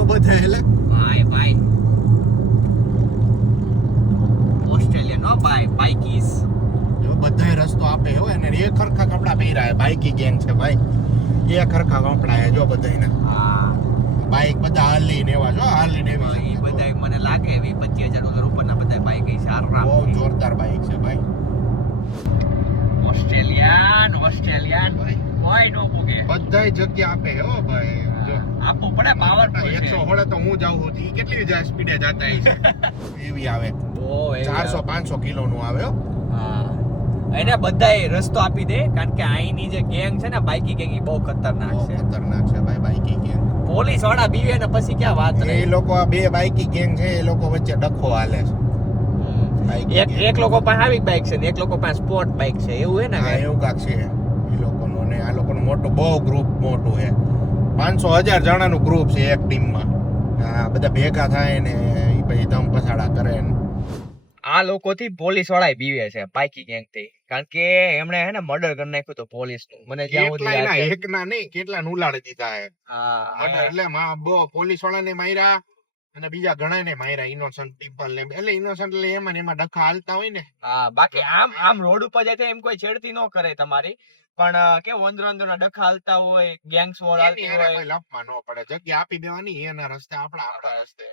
હો બધા એટલે ભાઈ ઓસ્ટ્રેલિયા નો બાઈકીસ જો બધાય રસ્તો આપે હો અને એ ખરખા કપડા પહેર્યા છે બાઈકી ગેંગ છે ભાઈ એ ખરખા કપડા છે જો બધાયને હા બાઈક બધા હાર્લી ને એવા જો હાર્લી ને એવી એ બધા મને લાગે $25,000 ઉપરના બધા બાઈક છે બહુ જોરદાર બાઈક છે ભાઈ ઓસ્ટ્રેલિયન ભાઈ કોઈ નો પૂગે બધાય જગ્યા આપે હો ભાઈ જો આપવું પડે પાવર 116 તો હું જાઉં છું ઈ કેટલી જાય સ્પીડે જતા છે એવી આવે 400-500 કિલો નું આવે હો એને બધાય રસ્તો આપી દે કારણ કે અહીંની જે ગેંગ છે ને બાઈકી ગેંગ એ બહુ ખતરનાક બહુ છે ખતરનાક છે ભાઈ બાઈકી ગેંગ પોલીસ વાળા બીવે ને પછી ક્યાં વાત એ રહી લોકો આ બે બાઈકી ગેંગ છે એ લોકો વચ્ચે ડખો હાલે છે બાઈકી gang. એક લોકો પાસે આવી બાઈક છે ને એક લોકો પાસે સ્પોર્ટ બાઈક છે એવું હે ને હા એવું કાક છે એ લોકોનું ને આ લોકોનું મોટું બહુ ગ્રુપ મોટું છે 500,000 જણાનું ગ્રુપ છે એક ટીમમાં હા બધા ભેગા થાય ને એ પછી ધમ પછાડા કરે ને આ લોકોથી પોલીસ વાળા બીવે છે બાઈકી ગેંગ થી કારણ કે એમણે હે ને મર્ડર કરી નાખ્યું હતું પોલીસ નું મને જ્યાં સુધી કેટલાય યાદ ના છે. એક ના નહીં કેટલા ઉલાડી દીધા છે હા એટલે બહુ પોલીસ વાળાને માર્યા અને બીજા ઘણા ને માર્યા ઇનોસન્ટ પીપલ ને એટલે ઇનોસન્ટ એટલે એમાં ને એમાં ડખા હાલતા હોય ને હા બાકી આમ રોડ ઉપર જાય તો એમ કોઈ છેડતી ન કરે તમારી પણ કે અંદરો ના ડખા હાલતા હોય ગેંગ્સ વોર એની હાલતી હારે હોય કોઈ લપવા ન પડે જગ્યા આપી દેવાની એના રસ્તે આપણા રસ્તે